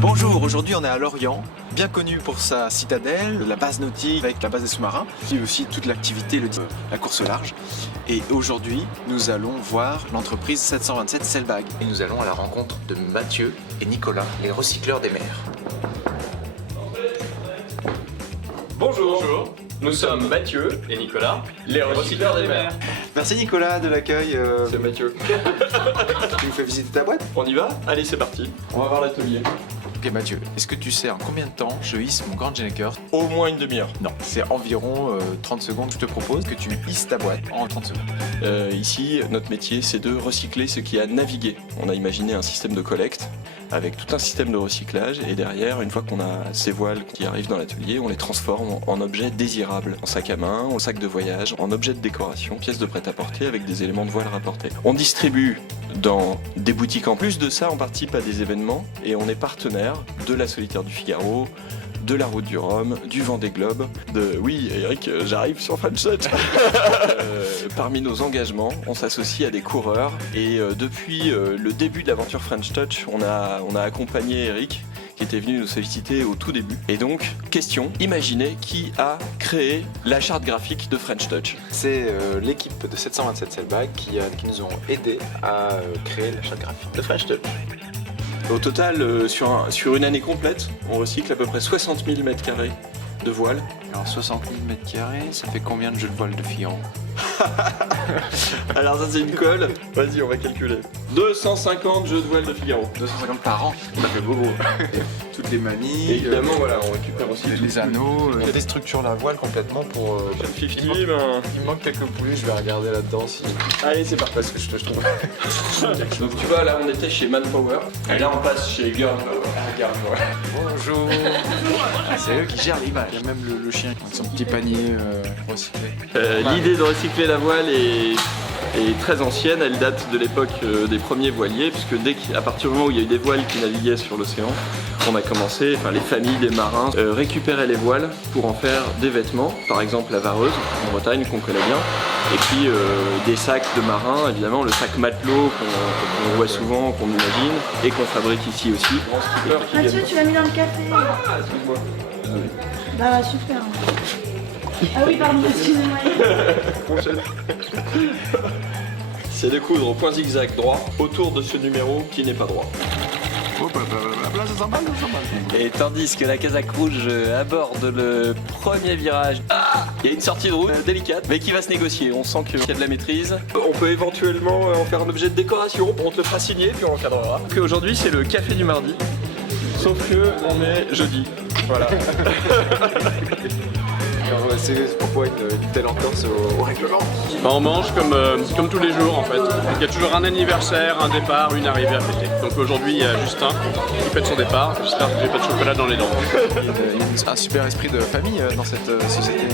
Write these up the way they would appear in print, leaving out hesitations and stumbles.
Bonjour, aujourd'hui on est à Lorient, bien connu pour sa citadelle, la base nautique avec la base des sous-marins, et aussi toute l'activité, la course au large. Et aujourd'hui, nous allons voir l'entreprise 727 Sailbag. Et nous allons à la rencontre de Mathieu et Nicolas, les recycleurs des mers. Bonjour, nous sommes Mathieu et Nicolas, les recycleurs des mers. Merci Nicolas de l'accueil. C'est Mathieu. Tu nous fais visiter ta boîte? On y va? Allez, c'est parti. On va voir l'atelier. Ok Mathieu, est-ce que tu sais en combien de temps je hisse mon Grand Gennaker? Au moins une demi-heure. Non, c'est environ 30 secondes. Je te propose que tu hisses ta boîte en 30 secondes. Ici, notre métier, c'est de recycler ce qui a navigué. On a imaginé un système de collecte avec tout un système de recyclage et derrière, une fois qu'on a ces voiles qui arrivent dans l'atelier, on les transforme en objets désirables, en sac à main, en sac de voyage, en objets de décoration, pièces de prêt-à-porter avec des éléments de voile rapportés. On distribue dans des boutiques. En plus de ça, on participe à des événements et on est partenaire de la Solitaire du Figaro, de la Route du Rhum, du Vendée Globe, Oui, Eric, j'arrive sur French Touch. Parmi nos engagements, on s'associe à des coureurs et depuis le début de l'aventure French Touch, on a accompagné Eric qui était venu nous solliciter au tout début. Et donc, question, imaginez qui a créé la charte graphique de French Touch. C'est l'équipe de 727 Sailbag qui nous ont aidés à créer la charte graphique de French Touch. Au total, sur une année complète, on recycle à peu près 60 000 m² de voile. Alors 60 000 m², ça fait combien de jeux de voile de Figaro? Alors ça c'est une colle. Vas-y, on va calculer. 250 jeux de voile de Figaro. 250 par an. Ça fait beaucoup. Toutes les manies. Et évidemment, voilà, on récupère aussi les anneaux. Il y a des structures la voile complètement pour... 50, Il manque quelques poulies, je vais regarder là-dedans si... Allez, c'est parti. Parce que je trouve... Donc tu vois, là on était chez Manpower. Et là on passe chez Girl Power. Bonjour. C'est eux qui gèrent l'image. Il y a même le chien avec son petit panier recyclé. L'idée de recycler la voile est très ancienne, elle date de l'époque des premiers voiliers, puisque à partir du moment où il y a eu des voiles qui naviguaient sur l'océan, on a commencé, les familles des marins récupéraient les voiles pour en faire des vêtements, par exemple la vareuse en Bretagne qu'on connaît bien, et puis des sacs de marins, évidemment le sac matelot qu'on voit souvent, qu'on imagine, et qu'on fabrique ici aussi. Mathieu, tu l'as mis dans le café. Ah, excuse-moi. Bah super. Ah oui, pardon, excusez-moi. C'est de coudre au point zigzag droit autour de ce numéro qui n'est pas droit. Et tandis que la Casaque rouge aborde le premier virage, il y a une sortie de route délicate, mais qui va se négocier. On sent qu'il y a de la maîtrise. On peut éventuellement en faire un objet de décoration. On te le fera signer, puis on encadrera. Aujourd'hui, c'est le café du mardi, sauf que on est jeudi. Voilà. C'est pourquoi une telle entorse au règlement? On mange comme tous les jours en fait. Il y a toujours un anniversaire, un départ, une arrivée à fêter. Donc aujourd'hui il y a Justin qui fête son départ. J'espère que j'ai pas de chocolat dans les dents. Il y a un super esprit de famille dans cette société.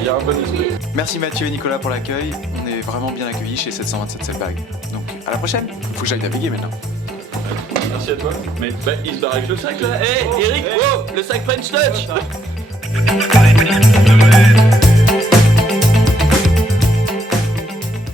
Il y a un bon esprit. Merci Mathieu et Nicolas pour l'accueil. On est vraiment bien accueillis chez 727 Sailbag. Donc à la prochaine. Il faut que j'aille naviguer maintenant. Merci à toi. Mais il se barre avec le sac là. Hé Eric, wow, le sac French Touch.